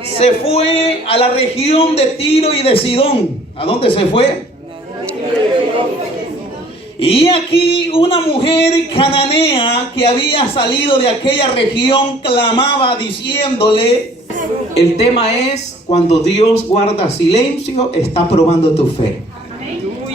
Se fue a la región de Tiro y de Sidón. ¿A dónde se fue? Y aquí una mujer cananea que había salido de aquella región clamaba diciéndole: el tema es cuando Dios guarda silencio, está probando tu fe.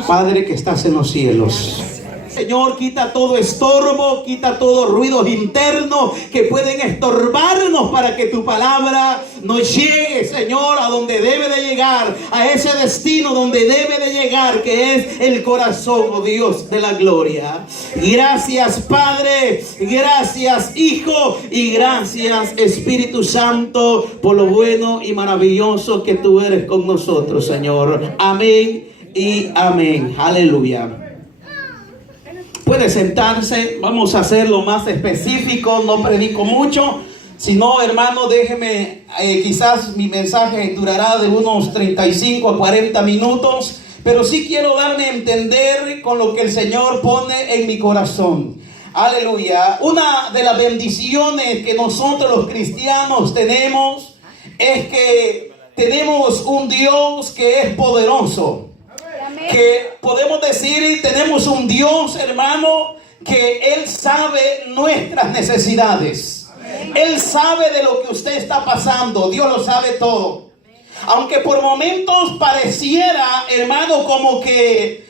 Padre que estás en los cielos, Señor, quita todo estorbo, quita todo ruido interno que pueden estorbarnos para que tu palabra nos llegue, Señor, a donde debe de llegar, a ese destino donde debe de llegar, que es el corazón, oh Dios de la gloria. Gracias, Padre, gracias, Hijo, y gracias, Espíritu Santo, por lo bueno y maravilloso que tú eres con nosotros, Señor. Amén y amén. Aleluya. Puede sentarse. Vamos a hacerlo más específico. No predico mucho. Si no, hermano, déjeme, quizás mi mensaje durará de unos 35 a 40 minutos. Pero sí quiero darme a entender con lo que el Señor pone en mi corazón. Aleluya. Una de las bendiciones que nosotros los cristianos tenemos es que tenemos un Dios que es poderoso. Que podemos decir, tenemos un Dios, hermano, que Él sabe nuestras necesidades. Él sabe de lo que usted está pasando. Dios lo sabe todo. Aunque por momentos pareciera, hermano, como que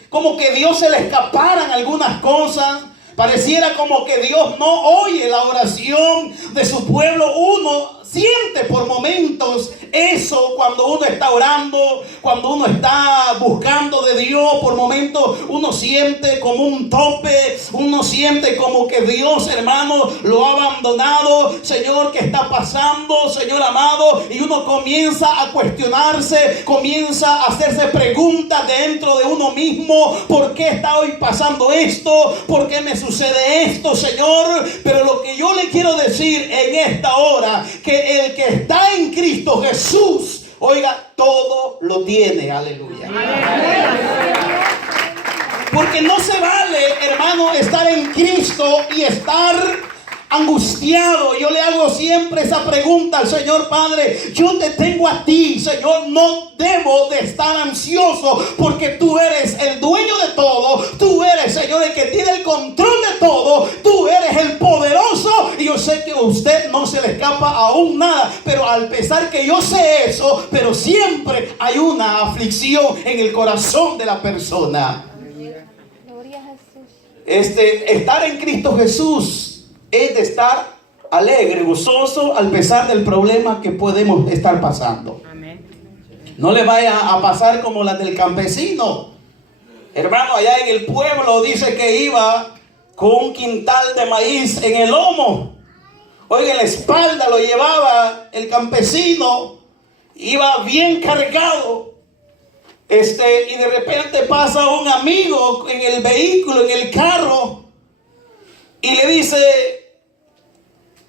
Dios se le escaparan algunas cosas. Pareciera como que Dios no oye la oración de su pueblo. Uno siente por momentos eso cuando uno está orando, cuando uno está buscando de Dios. Por momentos uno siente como un tope, uno siente como que Dios, hermano, lo ha abandonado. Señor, ¿qué está pasando, Señor amado? Y uno comienza a cuestionarse, comienza a hacerse preguntas dentro de uno mismo. ¿Por qué está hoy pasando esto? ¿Por qué me sucede esto, Señor? Pero lo que yo le quiero decir en esta hora, que el que está en Cristo Jesús, oiga, todo lo tiene. Aleluya. Porque no se vale, hermano, estar en Cristo y estar angustiado. Yo le hago siempre esa pregunta al Señor: Padre, yo te tengo a ti, Señor, no debo de estar ansioso, porque tú eres el dueño de todo, tú eres, Señor, el que tiene el control de todo, tú eres el poderoso, y yo sé que a usted no se le escapa aún nada. Pero al pesar que yo sé eso, pero siempre hay una aflicción en el corazón de la persona. Estar en Cristo Jesús es de estar alegre, gozoso, al pesar del problema que podemos estar pasando. Amén. No le vaya a pasar como la del campesino. Hermano, allá en el pueblo dice que iba con un quintal de maíz en el lomo. Oiga, en la espalda lo llevaba el campesino. Iba bien cargado. Y de repente pasa un amigo en el vehículo, en el carro, y le dice: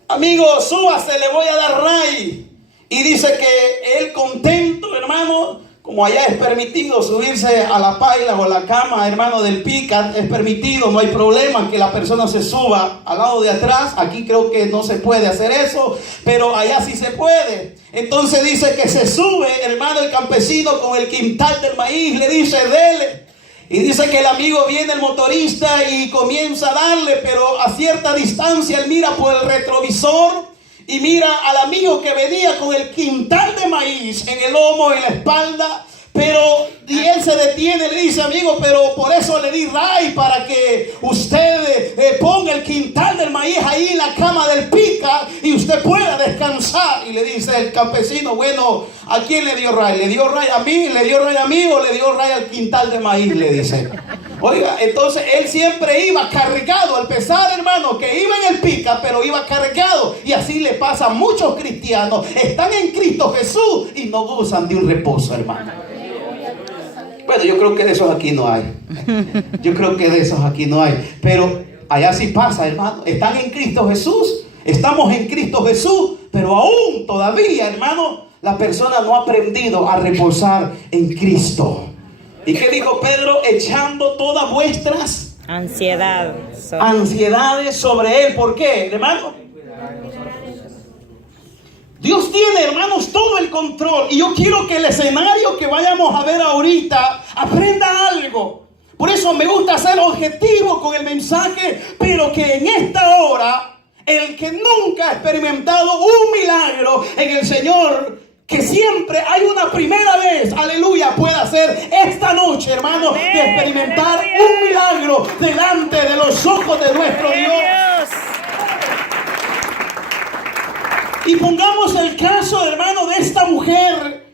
amigo, súbase, le voy a dar ray. Y dice que él contento, hermano, como allá es permitido subirse a la paila o a la cama, hermano, del pickup, es permitido, no hay problema que la persona se suba al lado de atrás. Aquí creo que no se puede hacer eso, pero allá sí se puede. Entonces dice que se sube, hermano, el campesino con el quintal del maíz, le dice: dele. Y dice que el amigo viene, el motorista, y comienza a darle, pero a cierta distancia él mira por el retrovisor y mira al amigo que venía con el quintal de maíz en el lomo, en la espalda. Y él se detiene, le dice: amigo, pero por eso le di ray, para que usted ponga el quintal del maíz ahí en la cama del pica y usted pueda descansar. Y le dice el campesino: bueno, ¿a quién le dio ray? ¿Le dio ray a mí? ¿Le dio ray a mí o le dio ray al quintal de maíz? Le dice. Oiga, entonces él siempre iba cargado, al pesar, hermano, que iba en el pica, pero iba cargado. Y así le pasa a muchos cristianos. Están en Cristo Jesús y no gozan de un reposo, hermano. Bueno, yo creo que de esos aquí no hay. Yo creo que de esos aquí no hay. Pero allá sí pasa, hermano. Están en Cristo Jesús. Estamos en Cristo Jesús. Pero aún todavía, hermano, la persona no ha aprendido a reposar en Cristo. ¿Y qué dijo Pedro? Echando todas vuestras ansiedades sobre Él. ¿Por qué, hermano? Dios tiene, hermanos, todo el control. Y yo quiero que el escenario que vayamos a ver ahorita aprenda algo. Por eso me gusta ser objetivo con el mensaje, pero que en esta hora, el que nunca ha experimentado un milagro en el Señor, que siempre hay una primera vez, aleluya, pueda hacer esta noche, hermano, de experimentar un milagro delante de los ojos de nuestro Dios. Y pongamos el caso, hermano, de esta mujer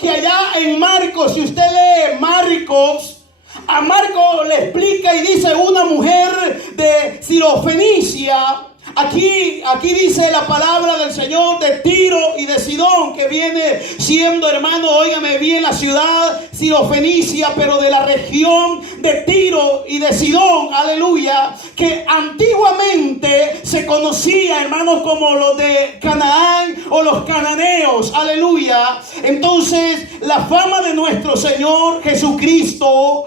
que allá en Marcos, si usted lee Marcos, a Marcos le explica y dice una mujer de Sirofenicia. Aquí dice la palabra del Señor de Tiro y de Sidón, que viene siendo, hermano, óigame bien, la ciudad Sirofenicia, pero de la región de Tiro y de Sidón, aleluya, que antiguamente se conocía, hermano, como los de Canaán o los cananeos, aleluya. Entonces, la fama de nuestro Señor Jesucristo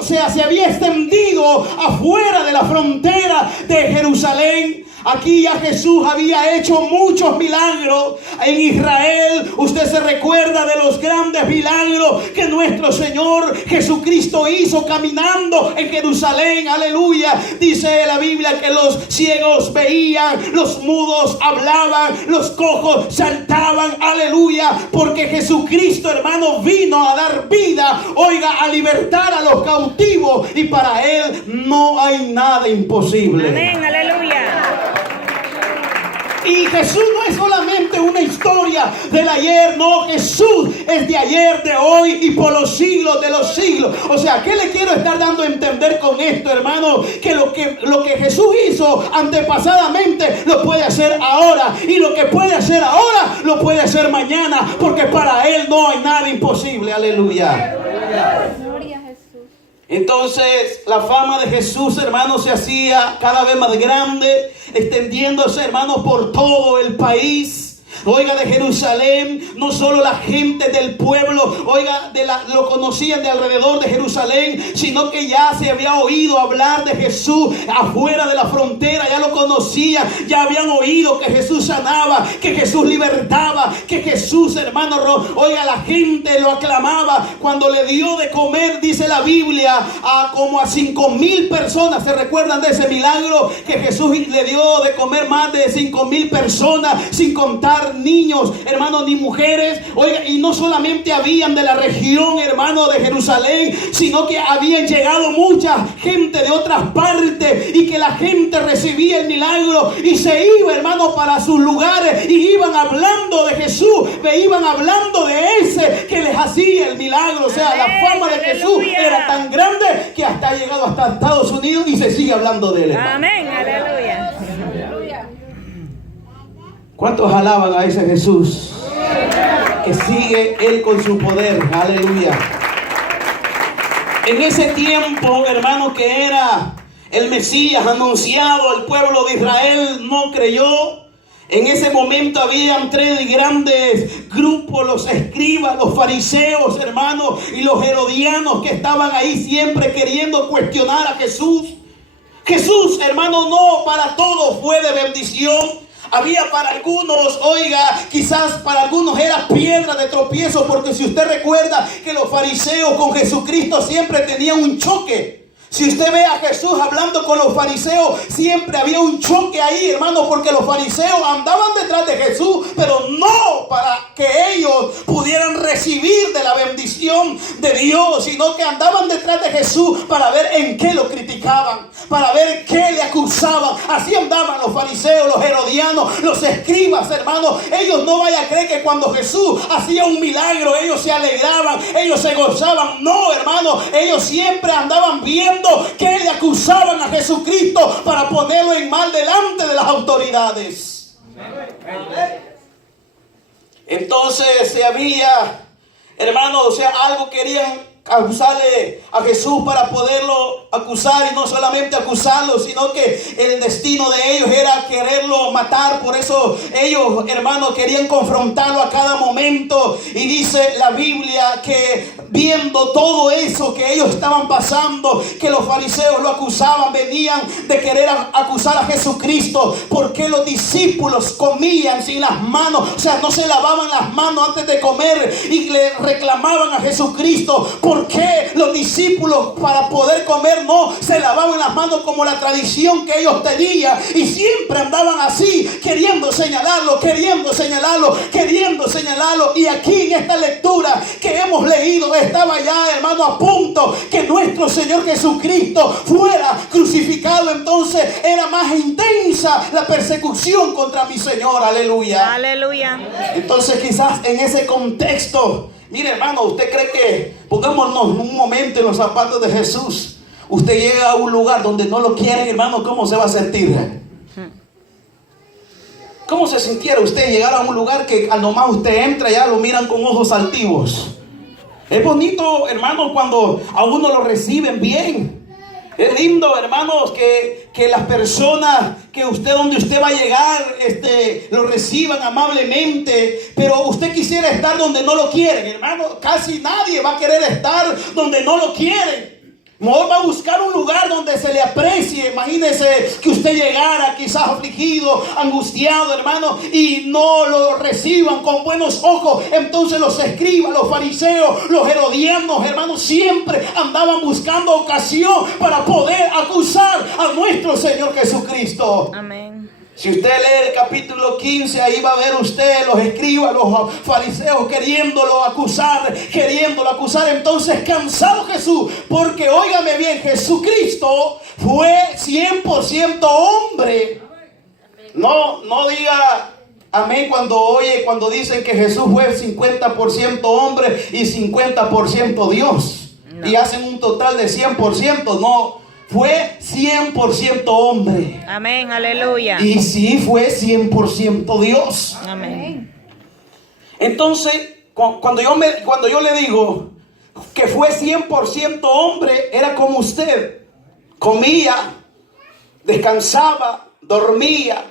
se había extendido afuera de la frontera de Jerusalén. Aquí ya Jesús había hecho muchos milagros en Israel. Usted se recuerda de los grandes milagros que nuestro Señor Jesucristo hizo caminando en Jerusalén. Aleluya. Dice la Biblia que los ciegos veían, los mudos hablaban, los cojos saltaban. Aleluya. Porque Jesucristo, hermano, vino a dar vida, oiga, a libertar a los cautivos. Y para Él no hay nada imposible. Amén, aleluya. Y Jesús no es solamente una historia del ayer, no, Jesús es de ayer, de hoy y por los siglos de los siglos. O sea, ¿qué le quiero estar dando a entender con esto, hermano? Que lo que Jesús hizo antepasadamente lo puede hacer ahora, y lo que puede hacer ahora lo puede hacer mañana, porque para Él no hay nada imposible. Aleluya. Gloria a Jesús. Entonces la fama de Jesús, hermanos, se hacía cada vez más grande, extendiéndose, hermanos, por todo el país. Oiga, de Jerusalén, no solo la gente del pueblo, oiga, lo conocían de alrededor de Jerusalén, sino que ya se había oído hablar de Jesús afuera de la frontera, ya lo conocían, ya habían oído que Jesús sanaba, que Jesús libertaba, que Jesús, hermano, oiga, la gente lo aclamaba cuando le dio de comer, dice la Biblia, como a 5,000 personas. ¿Se recuerdan de ese milagro? Que Jesús le dio de comer más de 5,000 personas, sin contar niños, hermanos, ni mujeres. Oiga, y no solamente habían de la región, hermano, de Jerusalén, sino que habían llegado mucha gente de otras partes, y que la gente recibía el milagro y se iba, hermano, para sus lugares, y iban hablando de Jesús, iban hablando de ese que les hacía el milagro. O sea, la fama de Jesús era tan grande que hasta ha llegado hasta Estados Unidos y se sigue hablando de él, hermano. Amén, aleluya. ¿Cuántos alaban a ese Jesús que sigue Él con su poder? Aleluya. En ese tiempo, hermano, que era el Mesías anunciado, el pueblo de Israel no creyó. En ese momento habían 3 grandes grupos: los escribas, los fariseos, hermanos, y los herodianos, que estaban ahí siempre queriendo cuestionar a Jesús. Jesús, hermano, no para todos fue de bendición. Había para algunos, oiga, quizás para algunos era piedra de tropiezo, porque si usted recuerda que los fariseos con Jesucristo siempre tenían un choque. Si usted ve a Jesús hablando con los fariseos, siempre había un choque ahí, hermano, porque los fariseos andaban detrás de Jesús, pero no para que ellos pudieran recibir de la bendición de Dios, sino que andaban detrás de Jesús para ver en qué lo criticaban, para ver qué le acusaban. Así andaban los fariseos, los herodianos, los escribas, hermano. Ellos no vaya a creer que cuando Jesús hacía un milagro, ellos se alegraban, ellos se gozaban. No, hermano, ellos siempre andaban viendo que le acusaban a Jesucristo para ponerlo en mal delante de las autoridades. Entonces se había, hermano, o sea, algo querían acusarle a Jesús para poderlo acusar, y no solamente acusarlo, sino que el destino de ellos era quererlo matar. Por eso ellos, hermanos, querían confrontarlo a cada momento. Y dice la Biblia que viendo todo eso que ellos estaban pasando, que los fariseos lo acusaban, venían de querer acusar a Jesucristo, porque los discípulos comían sin las manos, o sea, no se lavaban las manos antes de comer, y le reclamaban a Jesucristo por qué los discípulos para poder comer no se lavaban las manos como la tradición que ellos tenían, y siempre andaban así, queriendo señalarlo, y aquí en esta lectura que hemos leído, estaba ya, hermano, a punto que nuestro Señor Jesucristo fuera crucificado. Entonces era más intensa la persecución contra mi Señor, aleluya. Aleluya. Entonces quizás en ese contexto, mire, hermano, ¿usted cree que, pongámonos un momento en los zapatos de Jesús, usted llega a un lugar donde no lo quieren, hermano, ¿cómo se va a sentir? ¿Cómo se sintiera usted llegar a un lugar que al nomás usted entra ya lo miran con ojos altivos? Es bonito, hermano, cuando a uno lo reciben bien. Es lindo, hermanos, que las personas que usted, donde usted va a llegar, lo reciban amablemente. Pero usted quisiera estar donde no lo quieren, hermano. Casi nadie va a querer estar donde no lo quieren. Mejor va a buscar un lugar donde se le aprecie. Imagínese que usted llegara quizás afligido, angustiado, hermano, y no lo reciban con buenos ojos. Entonces los escribas, los fariseos, los herodianos, hermanos, siempre andaban buscando ocasión para poder acusar a nuestro Señor Jesucristo. Amén. Si usted lee el capítulo 15, ahí va a ver usted los escribas, los fariseos queriéndolo acusar. Entonces, cansado Jesús, porque óigame bien, Jesucristo fue 100% hombre. No diga amén cuando dicen que Jesús fue 50% hombre y 50% Dios. No. Y hacen un total de 100%, no. Fue 100% hombre. Amén, aleluya. Y sí fue 100% Dios. Amén. Entonces, cuando yo le digo que fue 100% hombre, era como usted. Comía, descansaba, dormía.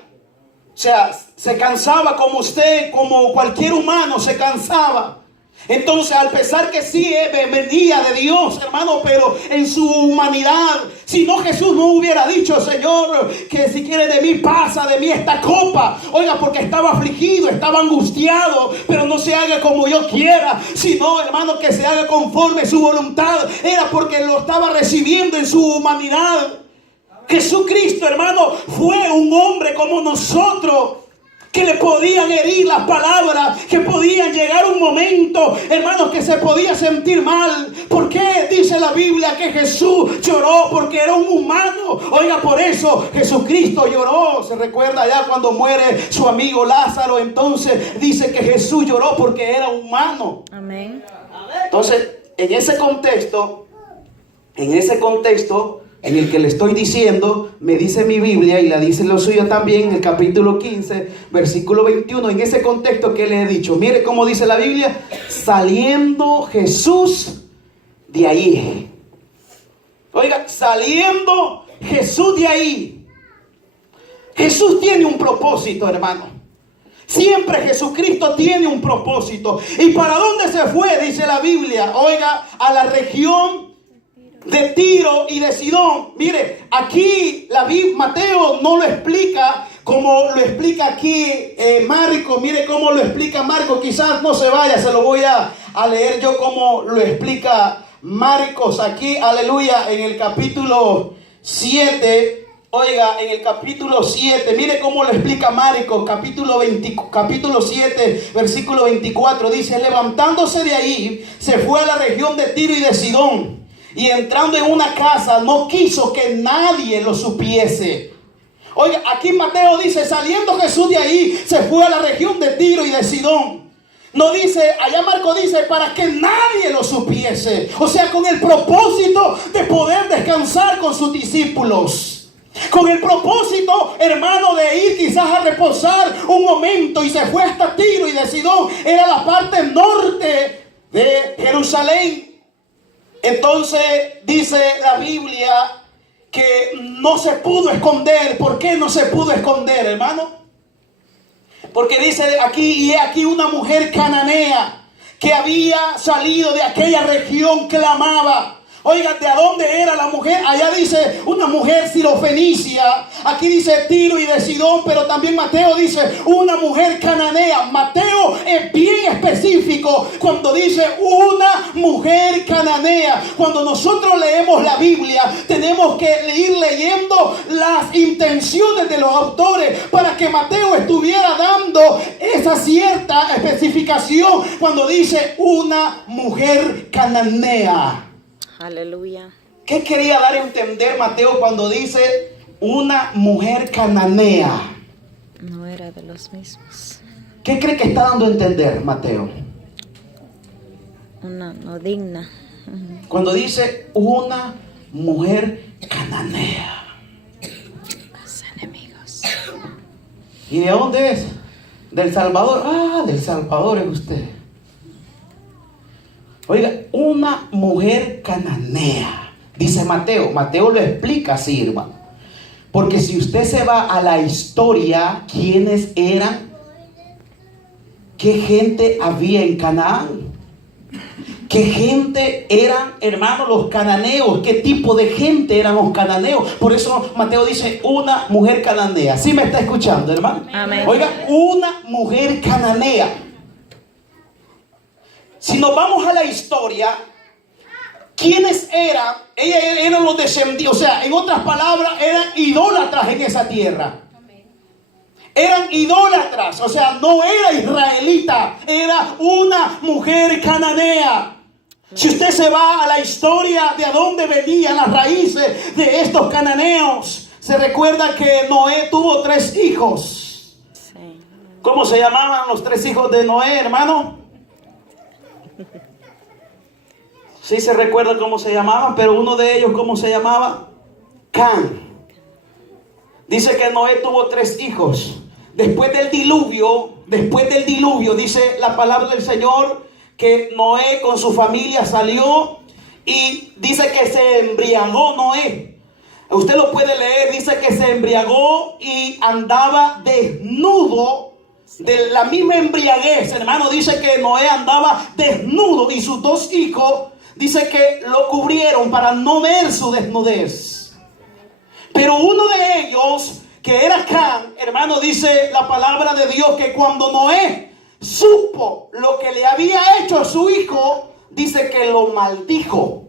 O sea, se cansaba como usted, como cualquier humano se cansaba. Entonces, al pesar que sí venía de Dios, hermano, pero en su humanidad, si no, Jesús no hubiera dicho: Señor, que si quiere de mí, pasa de mí esta copa. Oiga, porque estaba afligido, estaba angustiado, pero no se haga como yo quiera, sino, hermano, que se haga conforme su voluntad. Era porque lo estaba recibiendo en su humanidad. Jesucristo, hermano, fue un hombre como nosotros, que le podían herir las palabras, que podían llegar un momento, hermanos, que se podía sentir mal. ¿Por qué dice la Biblia que Jesús lloró? Porque era un humano. Oiga, por eso Jesucristo lloró. Se recuerda ya cuando muere su amigo Lázaro, entonces dice que Jesús lloró porque era humano. Amén. Entonces, en ese contexto en el que le estoy diciendo, me dice mi Biblia, y la dice lo suyo también, en el capítulo 15, versículo 21, en ese contexto que le he dicho. Mire cómo dice la Biblia: saliendo Jesús de ahí. Oiga, saliendo Jesús de ahí. Jesús tiene un propósito, hermano. Siempre Jesucristo tiene un propósito. ¿Y para dónde se fue? Dice la Biblia. Oiga, a la región de Tiro y de Sidón. Mire, aquí Mateo no lo explica como lo explica aquí Marco. Mire cómo lo explica Marco. Quizás no se vaya, se lo voy a leer yo como lo explica Marcos aquí, aleluya, en el capítulo 7. Oiga, en el capítulo 7, mire cómo lo explica Marcos, capítulo 7, versículo 24. Dice: levantándose de ahí, se fue a la región de Tiro y de Sidón. Y entrando en una casa, no quiso que nadie lo supiese. Oiga, aquí Mateo dice: saliendo Jesús de ahí, se fue a la región de Tiro y de Sidón. No dice, allá Marco dice, para que nadie lo supiese. O sea, con el propósito de poder descansar con sus discípulos. Con el propósito, hermano, de ir quizás a reposar un momento. Y se fue hasta Tiro y de Sidón. Era la parte norte de Jerusalén. Entonces dice la Biblia que no se pudo esconder. ¿Por qué no se pudo esconder, hermano? Porque dice aquí, y he aquí una mujer cananea que había salido de aquella región clamaba. Oigan, ¿de dónde era la mujer? Allá dice una mujer sirofenicia. Aquí dice Tiro y de Sidón, pero también Mateo dice una mujer cananea. Mateo es bien específico cuando dice una mujer cananea. Cuando nosotros leemos la Biblia, tenemos que ir leyendo las intenciones de los autores para que Mateo estuviera dando esa cierta especificación cuando dice una mujer cananea. Aleluya. ¿Qué quería dar a entender Mateo cuando dice una mujer cananea? No era de los mismos. ¿Qué cree que está dando a entender Mateo? Una no digna. Cuando dice una mujer cananea. Los enemigos. ¿Y de dónde es? Del Salvador. Ah, del Salvador es usted. Oiga, una mujer cananea. Dice Mateo. Mateo lo explica así, hermano. Porque si usted se va a la historia, ¿quiénes eran? ¿Qué gente había en Canaán? ¿Qué gente eran, hermanos, los cananeos? ¿Qué tipo de gente eran los cananeos? Por eso Mateo dice una mujer cananea. ¿Sí me está escuchando, hermano? Amén. Oiga, una mujer cananea. Si nos vamos a la historia, ¿quiénes eran? Ellas eran los descendientes, o sea, en otras palabras, eran idólatras en esa tierra. Eran idólatras, o sea, no era israelita, era una mujer cananea. Si usted se va a la historia de a dónde venían las raíces de estos cananeos, se recuerda que Noé tuvo 3 hijos. Sí. ¿Cómo se llamaban los 3 hijos de Noé, hermano? Sí se recuerda cómo se llamaban, pero uno de ellos, ¿cómo se llamaba? Can. Dice que Noé tuvo 3 hijos. Después del diluvio, dice la palabra del Señor que Noé con su familia salió y dice que se embriagó Noé. Usted lo puede leer, dice que se embriagó y andaba desnudo. De la misma embriaguez, hermano, dice que Noé andaba desnudo y sus 2 hijos, dice que lo cubrieron para no ver su desnudez. Pero uno de ellos, que era Can, hermano, dice la palabra de Dios que cuando Noé supo lo que le había hecho a su hijo, dice que lo maldijo.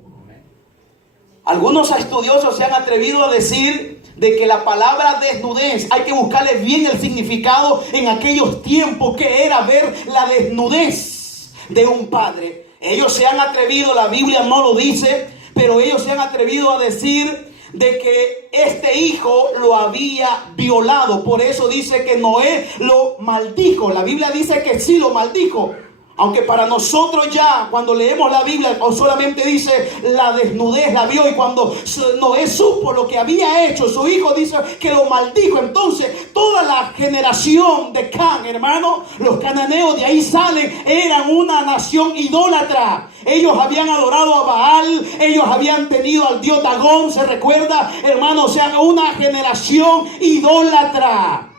Algunos estudiosos se han atrevido a decir de que la palabra desnudez hay que buscarle bien el significado en aquellos tiempos, que era ver la desnudez de un padre. Ellos se han atrevido, la Biblia no lo dice, pero ellos se han atrevido a decir de que este hijo lo había violado. Por eso dice que Noé lo maldijo. La Biblia dice que sí lo maldijo. Aunque para nosotros ya, cuando leemos la Biblia, o solamente dice la desnudez, la vio, y cuando Noé supo lo que había hecho su hijo, dice que lo maldijo. Entonces, toda la generación de Can, hermano, los cananeos de ahí salen, eran una nación idólatra. Ellos habían adorado a Baal, ellos habían tenido al dios Dagón, ¿se recuerda, hermano? O sea, una generación idólatra.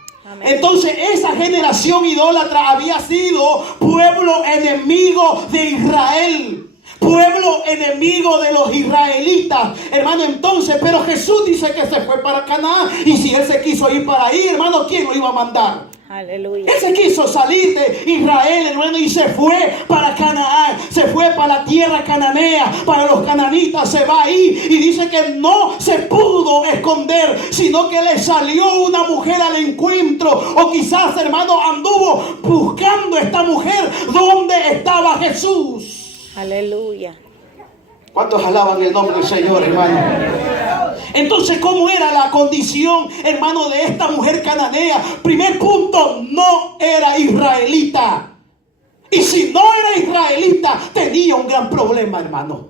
Entonces esa generación idólatra había sido pueblo enemigo de Israel, pueblo enemigo de los israelitas, hermano. Entonces, pero Jesús dice que se fue para Canaán, y si él se quiso ir para ahí, hermano, ¿quién lo iba a mandar? Aleluya. Él se quiso salir de Israel, hermano, y se fue para Canaán, se fue para la tierra cananea, para los cananitas, se va ahí, y dice que no se pudo esconder, sino que le salió una mujer al encuentro, o quizás, hermano, anduvo buscando esta mujer donde estaba Jesús. Aleluya. ¿Cuántos alaban el nombre del Señor, hermano? Entonces, ¿cómo era la condición, hermano, de esta mujer cananea? Primer punto, no era israelita. Y si no era israelita, tenía un gran problema, hermano.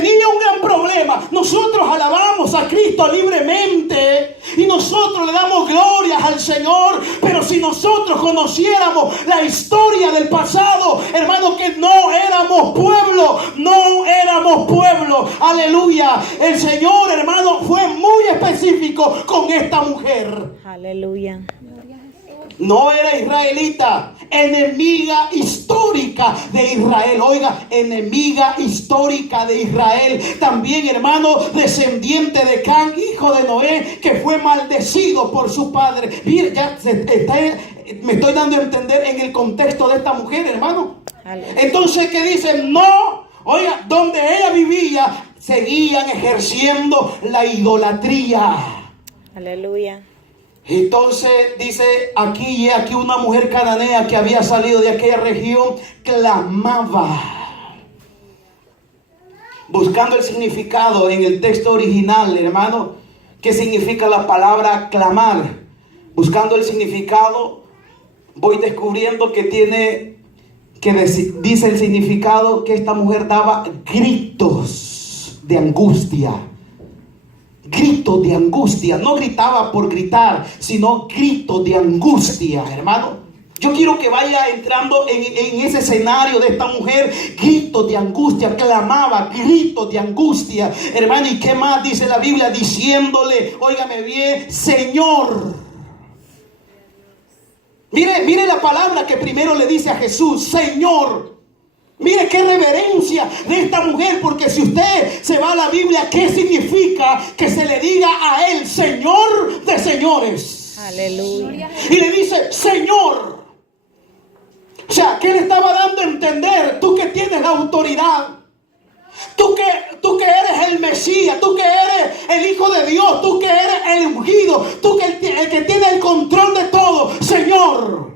tenía un gran problema. Nosotros alabamos a Cristo libremente y nosotros le damos glorias al Señor, pero si nosotros conociéramos la historia del pasado, hermano, que no éramos pueblo, aleluya. El Señor, hermano, fue muy específico con esta mujer. Aleluya. No era israelita, enemiga histórica de Israel. Oiga, enemiga histórica de Israel. También, hermano, descendiente de Can, hijo de Noé, que fue maldecido por su padre. Mire, me estoy dando a entender en el contexto de esta mujer, hermano. Entonces, ¿qué dicen? No, oiga, donde ella vivía, seguían ejerciendo la idolatría. Aleluya. Entonces dice aquí y aquí una mujer cananea que había salido de aquella región clamaba, buscando el significado en el texto original, hermano. ¿Qué significa la palabra clamar? Buscando el significado, voy descubriendo que dice el significado que esta mujer daba gritos de angustia. Gritos de angustia. No gritaba por gritar, sino gritos de angustia, hermano. Yo quiero que vaya entrando en ese escenario de esta mujer. Gritos de angustia, clamaba, gritos de angustia, hermano. ¿Y qué más dice la Biblia? Diciéndole, óigame bien, Señor. Mire la palabra que primero le dice a Jesús, Señor. Mire qué reverencia de esta mujer, porque si usted se va a la Biblia, ¿qué significa que se le diga a él Señor de señores? Aleluya. Y le dice Señor. O sea, ¿qué le estaba dando a entender? Tú que tienes la autoridad, tú que eres el Mesías, tú que eres el Hijo de Dios, tú que eres el ungido, tú que el que tiene el control de todo, Señor.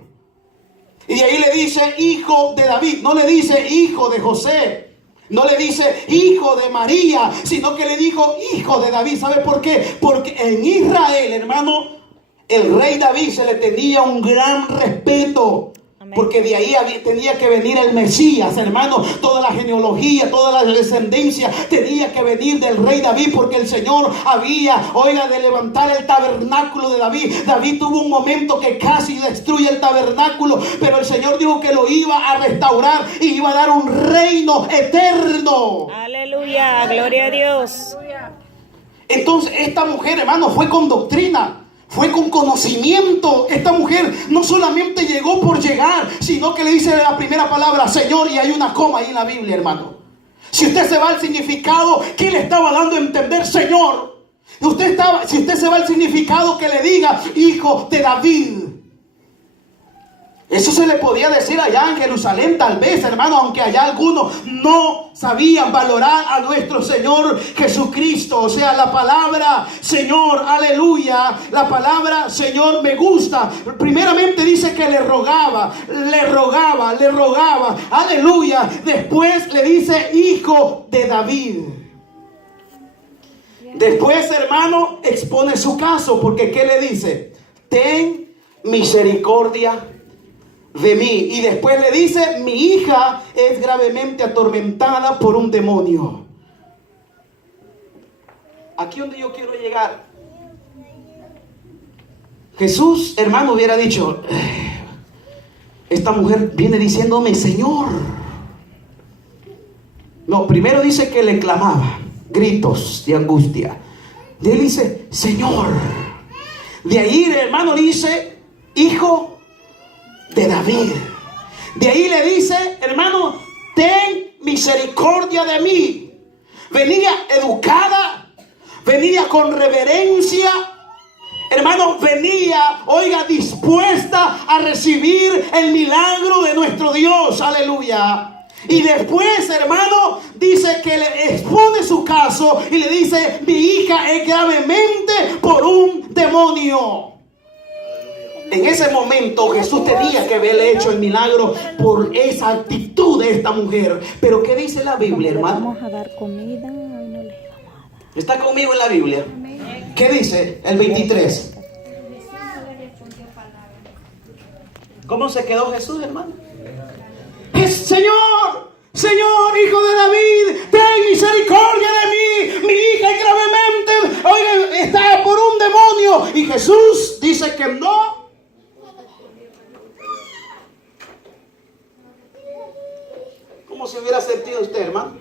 Y de ahí le dice hijo de David, no le dice hijo de José, no le dice hijo de María, sino que le dijo hijo de David. ¿Sabe por qué? Porque en Israel, hermano, el rey David se le tenía un gran respeto. Porque de ahí tenía que venir el Mesías, hermano. Toda la genealogía, toda la descendencia tenía que venir del rey David, porque el Señor había, oiga, de levantar el tabernáculo de David. David tuvo un momento que casi destruye el tabernáculo, pero el Señor dijo que lo iba a restaurar y iba a dar un reino eterno. Aleluya, gloria a Dios. Entonces esta mujer, hermano, fue con doctrina. Fue con conocimiento. Esta mujer no solamente llegó por llegar, sino que le dice la primera palabra Señor, y hay una coma ahí en la Biblia, hermano. Si usted se va al significado, ¿qué le estaba dando a entender Señor? Si usted se va al significado, que le diga hijo de David. Eso se le podía decir allá en Jerusalén, tal vez, hermano, aunque allá algunos no sabían valorar a nuestro Señor Jesucristo. O sea, la palabra Señor, aleluya, la palabra Señor me gusta. Primeramente dice que le rogaba, aleluya. Después le dice hijo de David. Después, hermano, expone su caso, porque ¿qué le dice? Ten misericordia de mí. Y después le dice, mi hija es gravemente atormentada por un demonio. Aquí donde yo quiero llegar. Jesús, hermano, hubiera dicho, esta mujer viene diciéndome Señor. No, primero dice que le clamaba, gritos de angustia. De ahí dice Señor. De ahí, hermano, dice hijo de David. De ahí le dice, hermano, ten misericordia de mí. Venía educada, venía con reverencia, hermano, venía, oiga, dispuesta a recibir el milagro de nuestro Dios, aleluya. Y después, hermano, dice que le expone su caso y le dice, mi hija es gravemente por un demonio. En ese momento Jesús tenía que haberle hecho el milagro por esa actitud de esta mujer. Pero ¿qué dice la Biblia, hermano? Vamos a dar comida, hoy no le damos nada. ¿Está conmigo en la Biblia? ¿Qué dice el 23? ¿Cómo se quedó Jesús, hermano? Señor, Señor, hijo de David, ten misericordia de mí. Mi hija gravemente, oiga, está por un demonio. Y Jesús dice que no. ¿Cómo se hubiera sentido usted, hermano?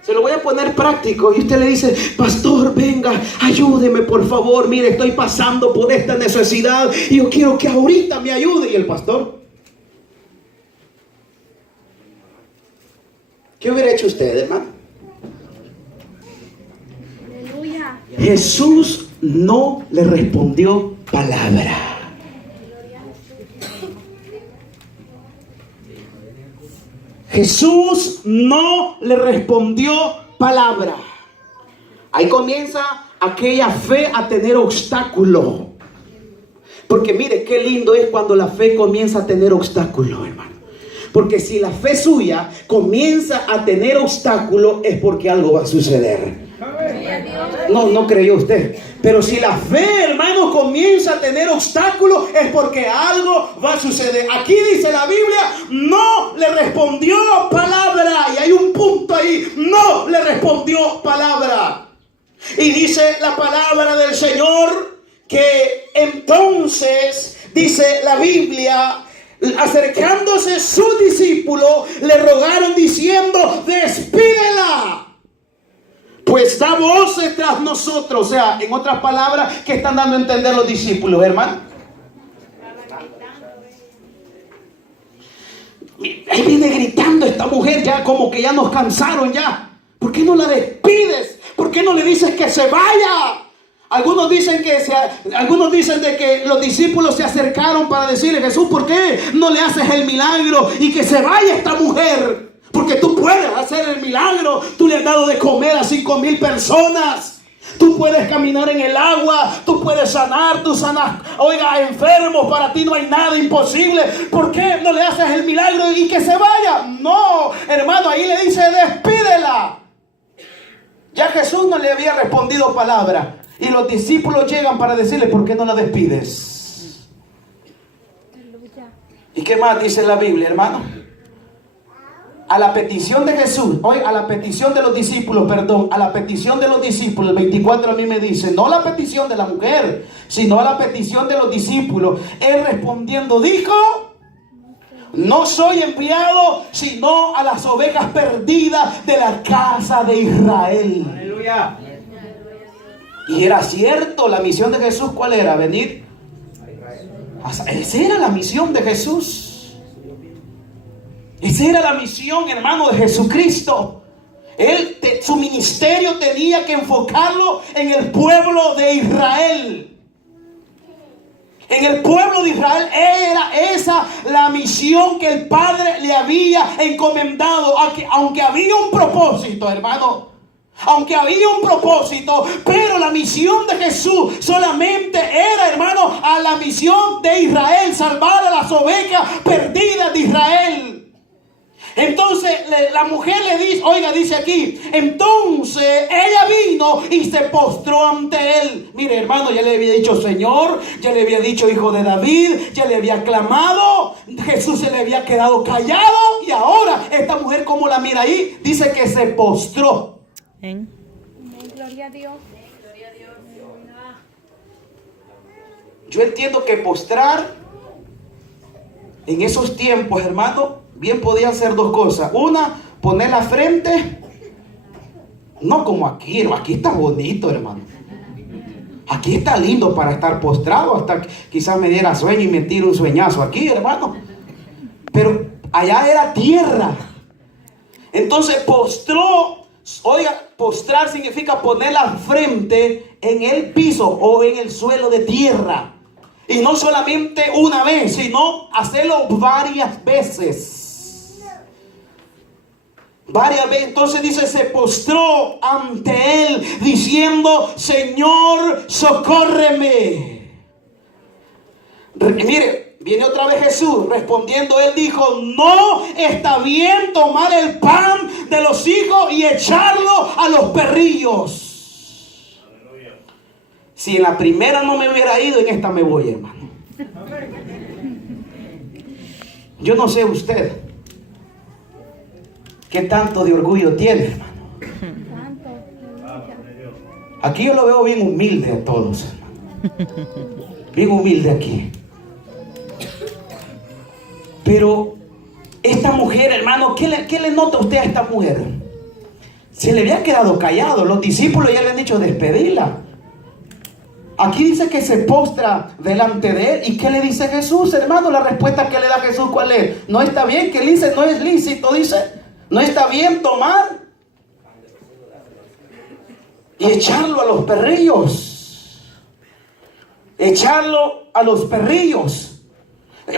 Se lo voy a poner práctico y usted le dice: pastor, venga, ayúdeme por favor, mire, estoy pasando por esta necesidad y yo quiero que ahorita me ayude. Y el pastor, ¿qué hubiera hecho usted, hermano? Aleluya. Jesús no le respondió palabra. Jesús no le respondió palabra. Ahí comienza aquella fe a tener obstáculo. Porque mire qué lindo es cuando la fe comienza a tener obstáculo, hermano. Porque si la fe suya comienza a tener obstáculo, es porque algo va a suceder. No creyó usted. Pero si la fe, hermano, comienza a tener obstáculos, es porque algo va a suceder. Aquí dice la Biblia: no le respondió palabra. Y hay un punto ahí: no le respondió palabra. Y dice la palabra del Señor que entonces, dice la Biblia, acercándose sus discípulos, le rogaron diciendo: despídela, pues da voces tras nosotros. O sea, en otras palabras, ¿qué están dando a entender los discípulos, hermano? Ahí viene gritando esta mujer, ya como que ya nos cansaron ya. ¿Por qué no la despides? ¿Por qué no le dices que se vaya? Algunos dicen de que los discípulos se acercaron para decirle: Jesús, ¿por qué no le haces el milagro y que se vaya esta mujer? Porque tú puedes hacer el milagro. Tú le has dado de comer a 5,000 personas. Tú puedes caminar en el agua. Tú puedes sanar. Tú sanas, oiga, enfermos. Para ti no hay nada imposible. ¿Por qué no le haces el milagro y que se vaya? No, hermano, ahí le dice: despídela. Ya Jesús no le había respondido palabra. Y los discípulos llegan para decirle: ¿por qué no la despides? ¿Y qué más dice la Biblia, hermano? A la petición de Jesús, a la petición de los discípulos, a la petición de los discípulos, el 24 a mí me dice, no la petición de la mujer, sino a la petición de los discípulos. Él respondiendo dijo: no soy enviado sino a las ovejas perdidas de la casa de Israel. Aleluya. Y era cierto, la misión de Jesús, ¿cuál era? Venir. Esa era la misión de Jesús. Esa era la misión, hermano, de Jesucristo. Su ministerio tenía que enfocarlo en el pueblo de Israel. En el pueblo de Israel era esa la misión que el Padre le había encomendado. Aunque había un propósito, hermano. Aunque había un propósito, pero la misión de Jesús solamente era, hermano, a la misión de Israel, salvar a las ovejas perdidas de Israel. Entonces la mujer le dice, dice aquí, entonces ella vino y se postró ante él. Mire, hermano, ya le había dicho Señor, ya le había dicho Hijo de David, ya le había clamado, Jesús se le había quedado callado, y ahora esta mujer, como la mira ahí, dice que se postró. Gloria a Dios. Yo entiendo que postrar en esos tiempos, hermano, bien podían ser dos cosas. Una, poner la frente, no como aquí, aquí está bonito, hermano. Aquí está lindo para estar postrado, hasta quizás me diera sueño y me tire un sueñazo aquí, hermano. Pero allá era tierra. Entonces postró. Oiga, postrar significa poner la frente en el piso o en el suelo de tierra. Y no solamente una vez, sino hacerlo varias veces. Varias veces. Entonces dice, se postró ante él diciendo: Señor, socórreme. Mire, viene otra vez Jesús respondiendo. Él dijo: no está bien tomar el pan de los hijos y echarlo a los perrillos. Si en la primera no me hubiera ido, en esta me voy, hermano. Yo no sé usted, ¿Qué tanto de orgullo tiene, hermano? Santo. Aleluya. Aquí yo lo veo bien humilde a todos, hermano. Bien humilde aquí. Pero esta mujer, hermano, ¿qué le nota usted a esta mujer? Se le había quedado callado. Los discípulos ya le han dicho despedirla. Aquí dice que se postra delante de él. ¿Y qué le dice Jesús, hermano? La respuesta que le da Jesús, ¿cuál es? No está bien, que le dice, no es lícito, dice. No está bien tomar y echarlo a los perrillos. Echarlo a los perrillos.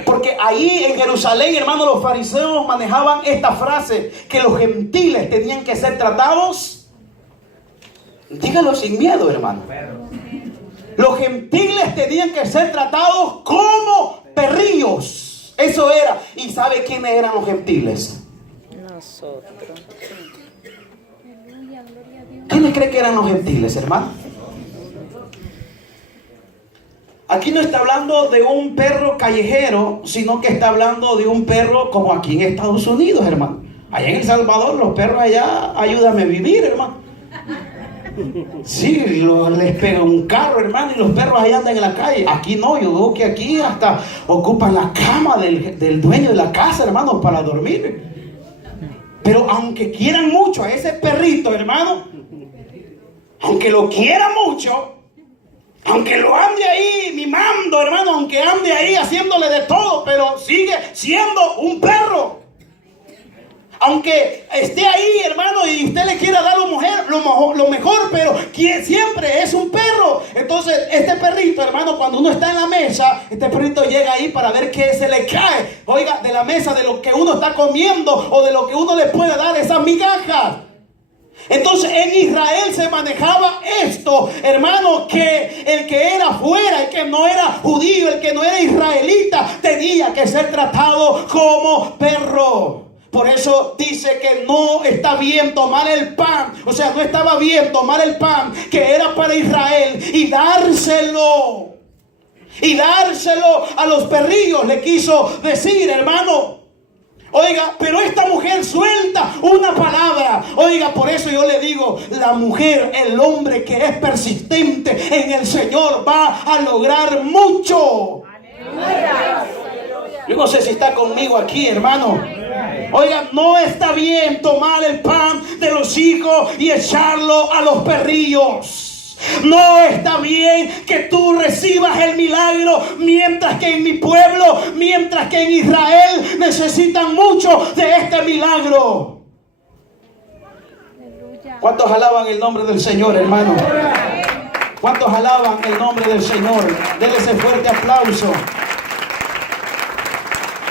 Porque ahí en Jerusalén, hermano, los fariseos manejaban esta frase, que los gentiles tenían que ser tratados. Dígalo sin miedo, hermano. Los gentiles tenían que ser tratados como perrillos. Eso era. ¿Y sabe quiénes eran los gentiles? Nosotros. Aleluya, gloria a Dios. ¿Quiénes creen que eran los gentiles, hermano? Aquí no está hablando de un perro callejero, sino que está hablando de un perro como aquí en Estados Unidos, hermano. Allá en El Salvador, los perros allá, ayúdame a vivir, hermano. Sí, les pega un carro, hermano, y los perros ahí andan en la calle. Aquí no, yo veo que aquí hasta ocupan la cama del dueño de la casa, hermano, para dormir. Pero aunque quieran mucho a ese perrito, hermano, aunque lo quieran mucho, aunque lo ande ahí mimando, hermano, aunque ande ahí haciéndole de todo, pero sigue siendo un perro. Aunque esté ahí, hermano, y usted le quiera dar lo mejor, pero siempre es un perro. Entonces, este perrito, hermano, cuando uno está en la mesa, este perrito llega ahí para ver qué se le cae, oiga, de la mesa, de lo que uno está comiendo o de lo que uno le puede dar, esas migajas. Entonces en Israel se manejaba esto, hermano, que el que era fuera, el que no era judío, el que no era israelita, tenía que ser tratado como perro. Por eso dice que no está bien tomar el pan, o sea, no estaba bien tomar el pan que era para Israel y dárselo a los perrillos, le quiso decir, hermano. Oiga, pero esta mujer suelta una palabra. Oiga, por eso yo le digo, la mujer, el hombre que es persistente en el Señor va a lograr mucho. Aleluya. Yo no sé si está conmigo aquí, hermano. Oiga, no está bien tomar el pan de los hijos y echarlo a los perrillos. No está bien que tú recibas el milagro mientras que en mi pueblo, mientras que en Israel necesitan mucho de este milagro. Aleluya. ¿Cuántos alaban el nombre del Señor, hermano? ¿Cuántos alaban el nombre del Señor? Denle ese fuerte aplauso.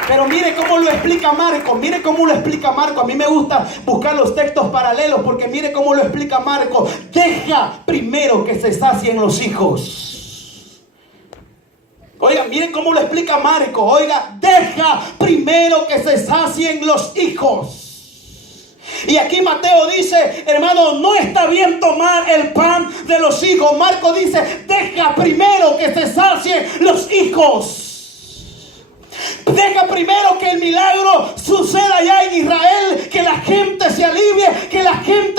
Pero mire cómo lo explica Marcos, mire cómo lo explica Marcos. A mí me gusta buscar los textos paralelos porque mire cómo lo explica Marcos. Deja primero que se sacien los hijos. Oiga, miren cómo lo explica Marcos. Oiga, deja primero que se sacien los hijos. Y aquí Mateo dice, hermano, no está bien tomar el pan de los hijos. Marcos dice, deja primero que se sacien los hijos. Deja primero que el milagro suceda allá en Israel, que la gente se alivie, que la gente